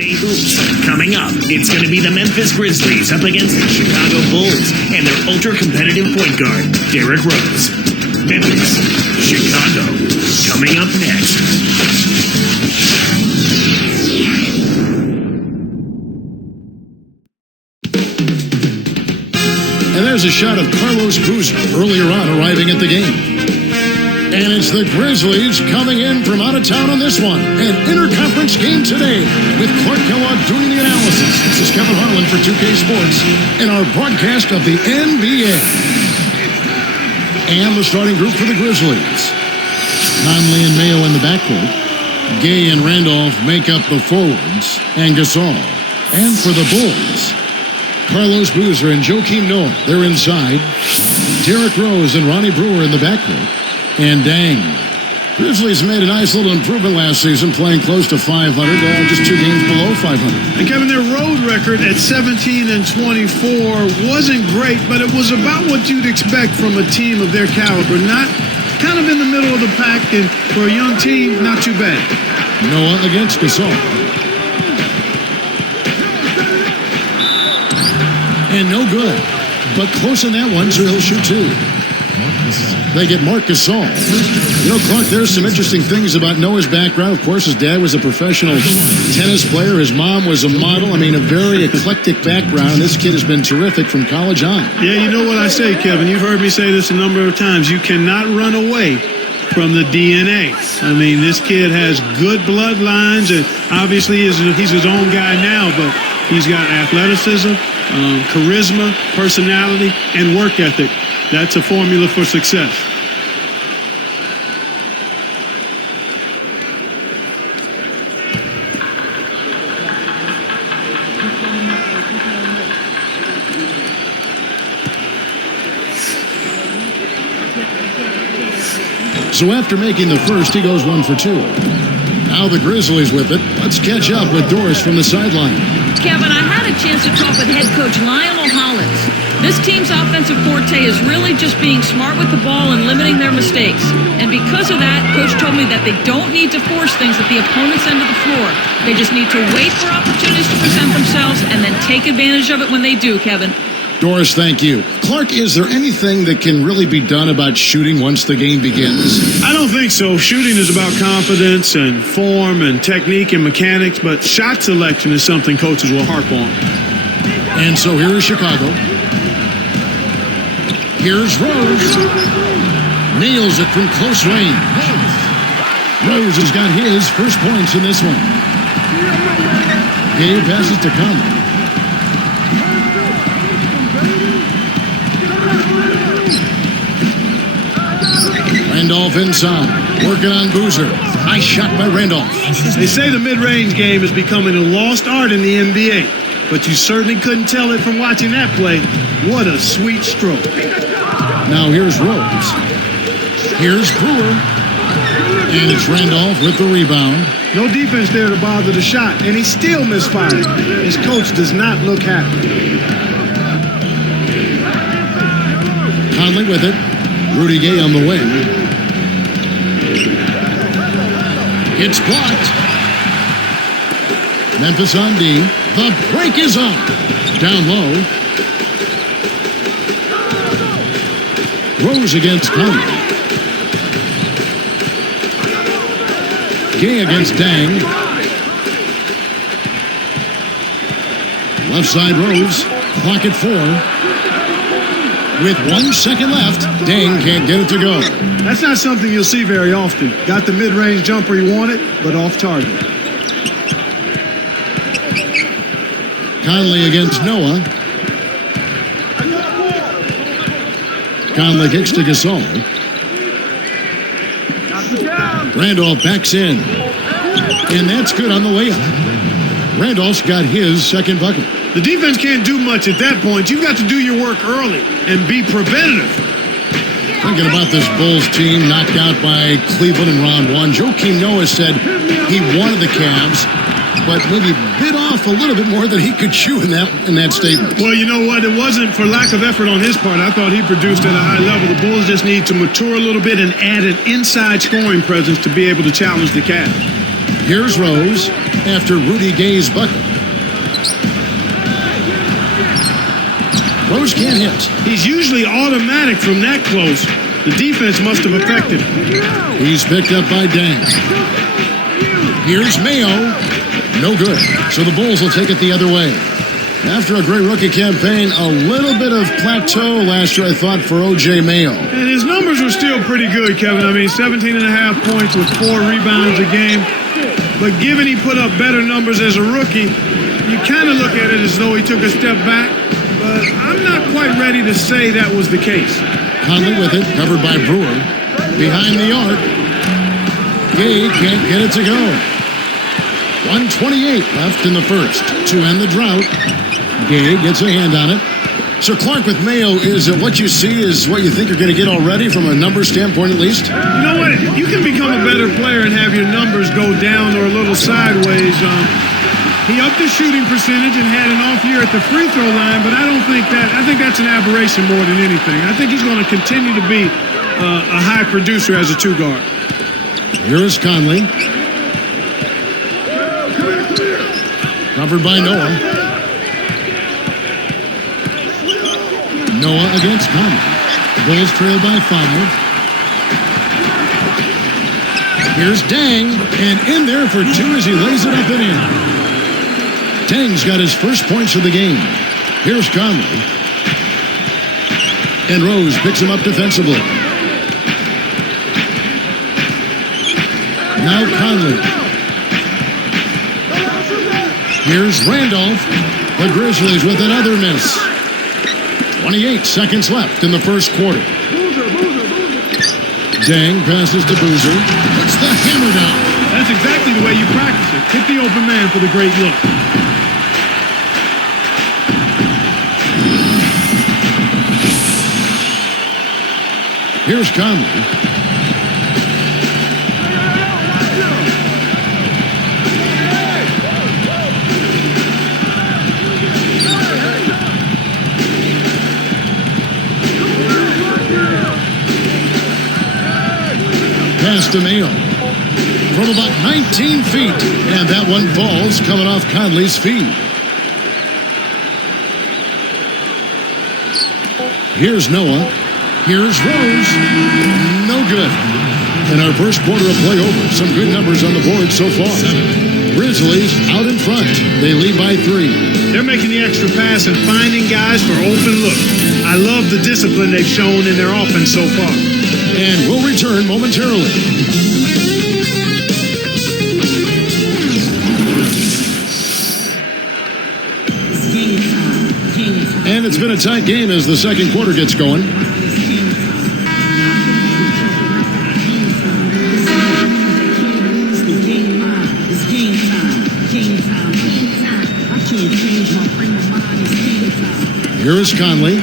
Day hoops. Coming up, it's going to be the Memphis Grizzlies up against the Chicago Bulls and their ultra-competitive point guard, Derrick Rose. Memphis, Chicago, coming up next. And there's a shot of Carlos Boozer earlier on arriving at the game. And it's the Grizzlies coming in from out of town on this one. An interconference game today with Clark Kellogg doing the analysis. This is Kevin Harlan for 2K Sports in our broadcast of the NBA. And the starting group for the Grizzlies. Conley and Mayo in the backcourt. Gay and Randolph make up the forwards. And Gasol. And for the Bulls, Carlos Boozer and Joakim Noah, they're inside. Derrick Rose and Ronnie Brewer in the backcourt. And dang, Grizzlies made a nice little improvement last season, playing close to 500, just 2 games below 500. And Kevin, their road record at 17-24 wasn't great, but it was about what you'd expect from a team of their caliber. Not kind of in the middle of the pack, and for a young team, not too bad. Noah against Gasol. And no good, but close on that one, so he'll shoot 2. They get Marc Gasol. You know, Clark, there's some interesting things about Noah's background. Of course, his dad was a professional tennis player. His mom was a model. I mean, a very eclectic background. This kid has been terrific from college on. Yeah, you know what I say, Kevin. You've heard me say this a number of times. You cannot run away from the DNA. I mean, this kid has good bloodlines, and obviously he's his own guy now, but he's got athleticism, charisma, personality, and work ethic. That's a formula for success. So after making the first, he goes 1 for 2. Now the Grizzlies with it. Let's catch up with Doris from the sideline. Kevin, I had a chance to talk with head coach Lionel Hollins. This team's offensive forte is really just being smart with the ball and limiting their mistakes. And because of that, Coach told me that they don't need to force things at the opponent's end of the floor. They just need to wait for opportunities to present themselves and then take advantage of it when they do, Kevin. Doris, thank you. Clark, is there anything that can really be done about shooting once the game begins? I don't think so. Shooting is about confidence and form and technique and mechanics, but shot selection is something coaches will harp on. And so here is Chicago. Here's Rose. Nails it from close range. Rose has got his first points in this one. Gay passes to Conley. Randolph inside, working on Boozer. Nice shot by Randolph. They say the mid-range game is becoming a lost art in the NBA, but you certainly couldn't tell it from watching that play. What a sweet stroke. Now here's Rose. Here's Brewer. And it's Randolph with the rebound. No defense there to bother the shot, and he still misfired. His coach does not look happy. Conley with it. Rudy Gay on the wing. It's blocked. Memphis on D. The break is up. Down low. Rose against Conley. Gay against Dang. Left side Rose. Clock at 4. With 1 second left, Dang can't get it to go. That's not something you'll see very often. Got the mid-range jumper he wanted, but off target. Conley against Noah. Conley kicks to Gasol. Randolph backs in. And that's good on the layup. Randolph's got his second bucket. The defense can't do much at that point. You've got to do your work early and be preventative. Thinking about this Bulls team knocked out by Cleveland in round 1. Joakim Noah said he wanted the Cavs, but maybe bit off a little bit more than he could chew in that statement. Well, you know what? It wasn't for lack of effort on his part. I thought he produced at a high level. The Bulls just need to mature a little bit and add an inside scoring presence to be able to challenge the Cavs. Here's Rose. after Rudy Gay's bucket. Rose can't hit. He's usually automatic from that close. The defense must have affected him. He's picked up by Dang. Here's Mayo. No good. So the Bulls will take it the other way. After a great rookie campaign, a little bit of plateau last year, I thought, for O.J. Mayo. And his numbers were still pretty good, Kevin. I mean, 17.5 points with 4 rebounds a game. But given he put up better numbers as a rookie, you kind of look at it as though he took a step back. But I'm not quite ready to say that was the case. Conley with it, covered by Brewer. Behind the arc. Gay can't get it to go. 1:28 left in the first to end the drought. Gay gets a hand on it. So Clark with Mayo, is what you see is what you think you're going to get already from a numbers standpoint at least? You know what? You can become a better player and have your numbers go down or a little sideways. He upped his shooting percentage and had an off year at the free throw line, but I don't think that. I think that's an aberration more than anything. I think he's going to continue to be a high producer as a two guard. Here is Conley. Covered by Noah. Noah against Conley. The Bulls trail by 5. Here's Dang, and in there for 2 as he lays it up and in. Dang's got his first points of the game. Here's Conley. And Rose picks him up defensively. Now Conley. Here's Randolph. The Grizzlies with another miss. 28 seconds left in the first quarter. Dang passes to Boozer. Puts the hammer down. That's exactly the way you practice it. Hit the open man for the great look. Here's Conley. Pass to Mayo from about 19 feet, and that one falls coming off Conley's feet. Here's Noah. Here's Rose. No good. In our first quarter of play over, some good numbers on the board so far. Grizzlies out in front. They lead by 3. They're making the extra pass and finding guys for open looks. I love the discipline they've shown in their offense so far. And we'll return momentarily. And it's been a tight game as the second quarter gets going. Here is Conley.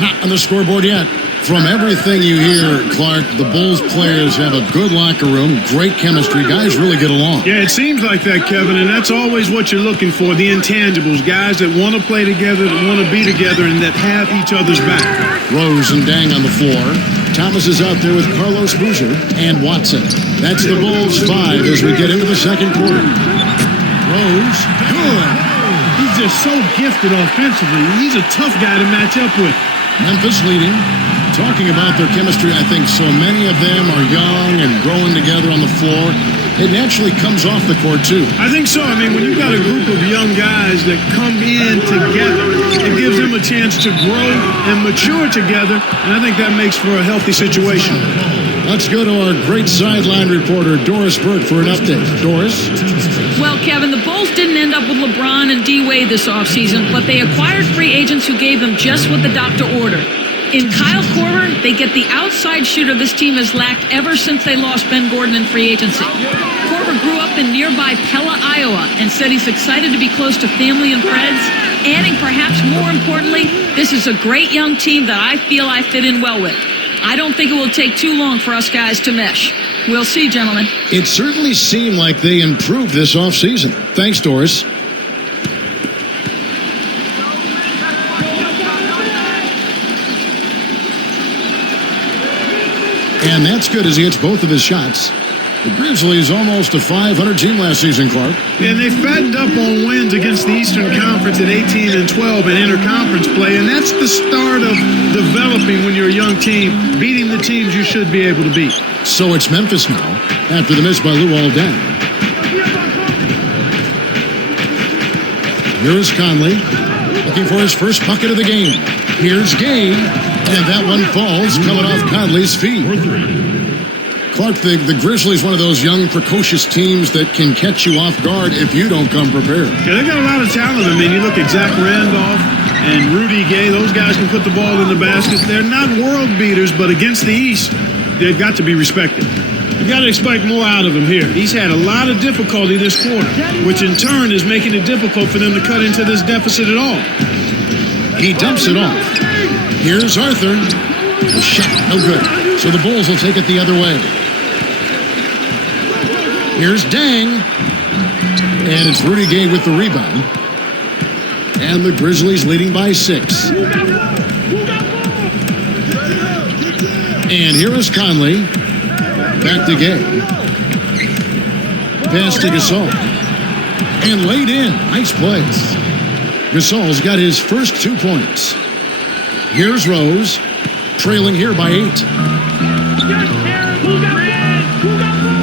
Not on the scoreboard yet. From everything you hear, Clark, the Bulls players have a good locker room, great chemistry. Guys really get along. Yeah, it seems like that, Kevin, and that's always what you're looking for, the intangibles, guys that want to play together, that want to be together, and that have each other's back. Rose and Dang on the floor. Thomas is out there with Carlos Boozer and Watson. That's the Bulls 5 as we get into the second quarter. Rose, good. He's just so gifted offensively. He's a tough guy to match up with. Memphis leading. Talking about their chemistry, I think so many of them are young and growing together on the floor. It naturally comes off the court, too. I think so. I mean, when you've got a group of young guys that come in together, it gives them a chance to grow and mature together, and I think that makes for a healthy situation. Let's go to our great sideline reporter, Doris Burke, for an update. Doris? Well, Kevin, the Bulls didn't end up with LeBron and D-Wade this offseason, but they acquired free agents who gave them just what the doctor ordered. In Kyle Korver, they get the outside shooter this team has lacked ever since they lost Ben Gordon in free agency. Korver grew up in nearby Pella, Iowa, and said he's excited to be close to family and friends, adding perhaps more importantly, this is a great young team that I feel I fit in well with. I don't think it will take too long for us guys to mesh. We'll see, gentlemen. It certainly seemed like they improved this offseason. Thanks, Doris. And that's good as he hits both of his shots. The Grizzlies almost a 500 team last season, Clark. And they fattened up on wins against the Eastern Conference at 18-12 in interconference play, and that's the start of developing when you're a young team, beating the teams you should be able to beat. So it's Memphis now, after the miss by Luol Deng. Here's Conley, looking for his first bucket of the game. Here's Gay, and that one falls, coming off Conley's feet. Clark, the Grizzlies, one of those young, precocious teams that can catch you off guard if you don't come prepared. Yeah, they got a lot of talent. I mean, you look at Zach Randolph and Rudy Gay. Those guys can put the ball in the basket. They're not world beaters, but against the East, they've got to be respected. You got to expect more out of him here. He's had a lot of difficulty this quarter, which in turn is making it difficult for them to cut into this deficit at all. He dumps it off. Here's Arthur. The shot, no good. So the Bulls will take it the other way. Here's Deng. And it's Rudy Gay with the rebound. And the Grizzlies leading by 6. And here is Conley. Back to Gay. Pass to Gasol. And laid in. Nice play. Gasol's got his first 2 points. Here's Rose. Trailing here by 8.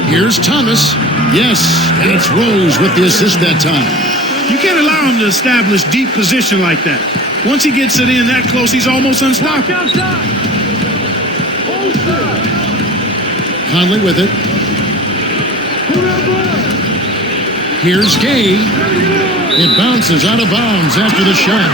Here's Thomas. Yes, and it's Rose with the assist that time. You can't allow him to establish deep position like that. Once he gets it in that close, he's almost unstoppable. Conley with it. Here's Gay. It bounces out of bounds after the shot.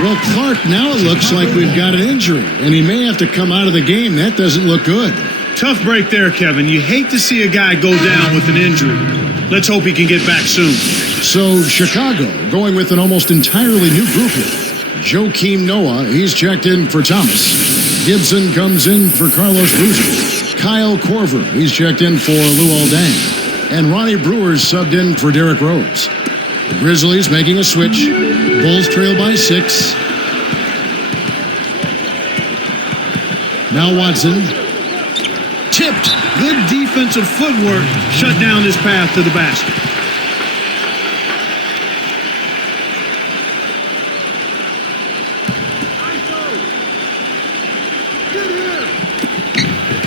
Well, Clark, now it looks like we've got an injury, and he may have to come out of the game. That doesn't look good. Tough break there, Kevin. You hate to see a guy go down with an injury. Let's hope he can get back soon. So Chicago going with an almost entirely new group here. Joakim Noah, he's checked in for Thomas. Gibson comes in for Carlos Boozer. Kyle Korver, he's checked in for Luol Deng. And Ronnie Brewer's subbed in for Derrick Rose. The Grizzlies making a switch. Bulls trail by 6. Now Watson. Tipped. Good defensive footwork shut down his path to the basket.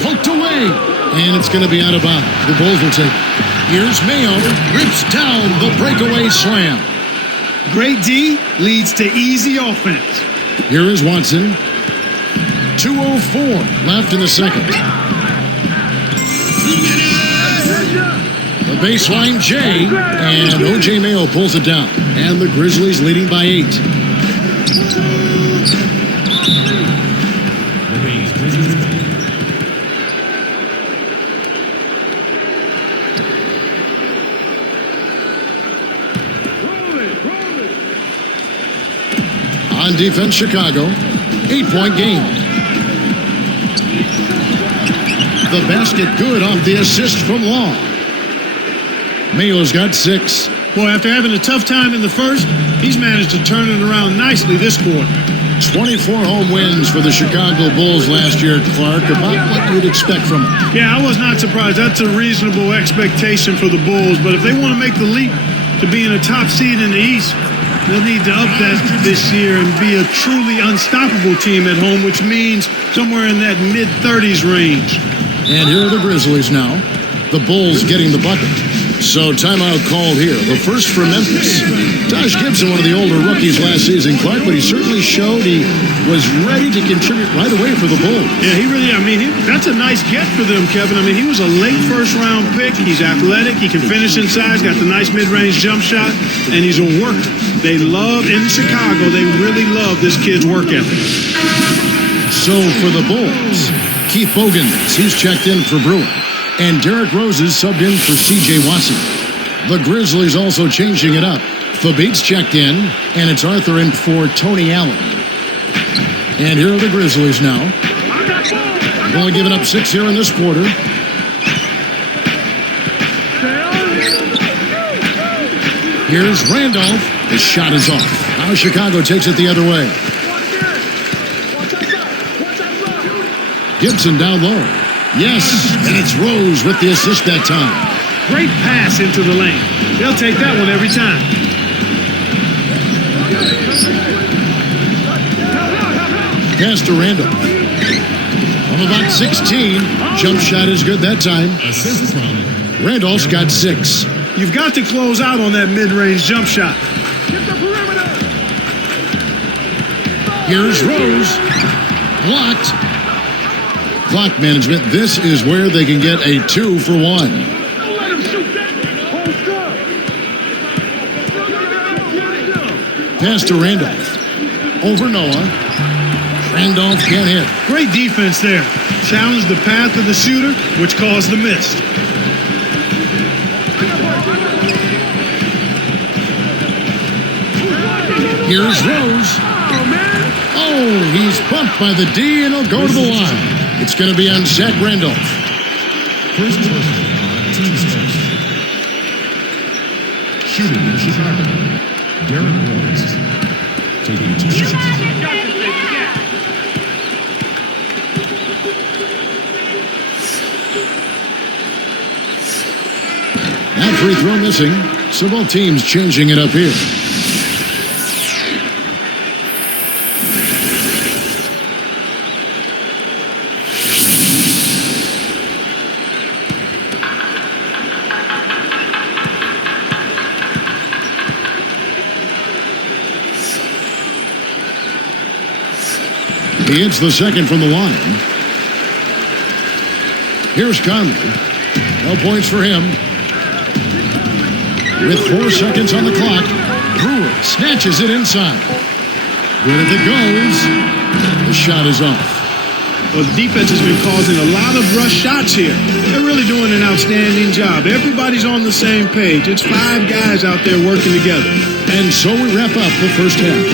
Poked away. And it's going to be out of bounds. The Bulls will take it. Here's Mayo. Rips down the breakaway slam. Great D leads to easy offense. Here is Watson. 2:04 left in the second. The baseline J, and O.J. Mayo pulls it down. And the Grizzlies leading by 8. On defense, Chicago. 8-point game. The basket good off the assist from Law. Mayo's got 6. Boy, after having a tough time in the first, he's managed to turn it around nicely this quarter. 24 home wins for the Chicago Bulls last year, Clark. About what you'd expect from them. Yeah, I was not surprised. That's a reasonable expectation for the Bulls. But if they want to make the leap to being a top seed in the East, they'll need to up that this year and be a truly unstoppable team at home, which means somewhere in that mid-30s range. And here are the Grizzlies now. The Bulls getting the bucket. So timeout called here. The first for Memphis. Taj Gibson, one of the older rookies last season, Clark, but he certainly showed he was ready to contribute right away for the Bulls. Yeah, that's a nice get for them, Kevin. I mean, he was a late first-round pick. He's athletic. He can finish inside. He's got the nice mid-range jump shot, and he's a worker. They love, in Chicago, they really love this kid's work ethic. So for the Bulls, Keith Bogans, he's checked in for Brewer. And Derrick Rose is subbed in for C.J. Watson. The Grizzlies also changing it up. Fabit's checked in, and it's Arthur in for Tony Allen. And here are the Grizzlies now. They've only given up 6 here in this quarter. Here's Randolph. The shot is off. Now Chicago takes it the other way. Gibson down low. Yes, and it's Rose with the assist that time. Great pass into the lane. They'll take that one every time. Pass to Randolph. From about 16, jump shot is good that time. Assist from Randolph's got 6. You've got to close out on that mid-range jump shot. Here's Rose. Blocked. Clock management. This is where they can get a 2 for 1. Pass to Randolph. Over Noah. Randolph can't hit. Great defense there. Challenged the path of the shooter, which caused the miss. Here's Rose. Oh, he's bumped by the D, and he'll go to the line. It's going to be on Zach Randolph. first person on team's first. Shooting in Chicago, Derrick Rose. Taking 2 shots. That free throw missing. So both teams changing it up here. He hits the second from the line. Here's Conley. No points for him. With 4 seconds on the clock, Brewer snatches it inside. Good if it goes. The shot is off. Well, the defense has been causing a lot of rush shots here. They're really doing an outstanding job. Everybody's on the same page. It's 5 guys out there working together. And so we wrap up the first half.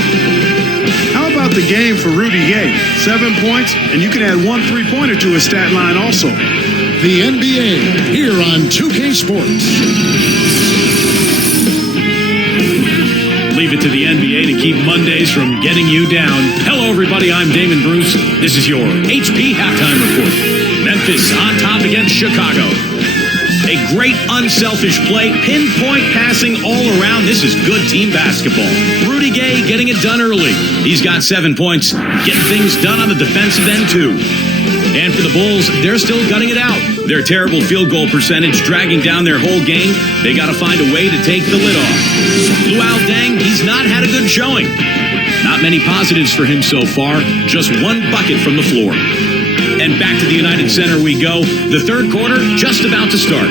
How about the game for Rudy Gay? 7 points, and you can add 1 3-pointer to his stat line also. The NBA here on 2K Sports. Leave it to the NBA to keep Mondays from getting you down. Hello, everybody. I'm Damon Bruce. This is your HP Halftime Report. Memphis on top against Chicago. A great unselfish play, pinpoint passing all around. This is good team basketball. Rudy Gay getting it done early. He's got 7 points, getting things done on the defensive end too. And for the Bulls, they're still gutting it out. Their terrible field goal percentage dragging down their whole game. They got to find a way to take the lid off. Luol Deng, he's not had a good showing. Not many positives for him so far. Just 1 bucket from the floor. And back to the United Center we go. The third quarter just about to start.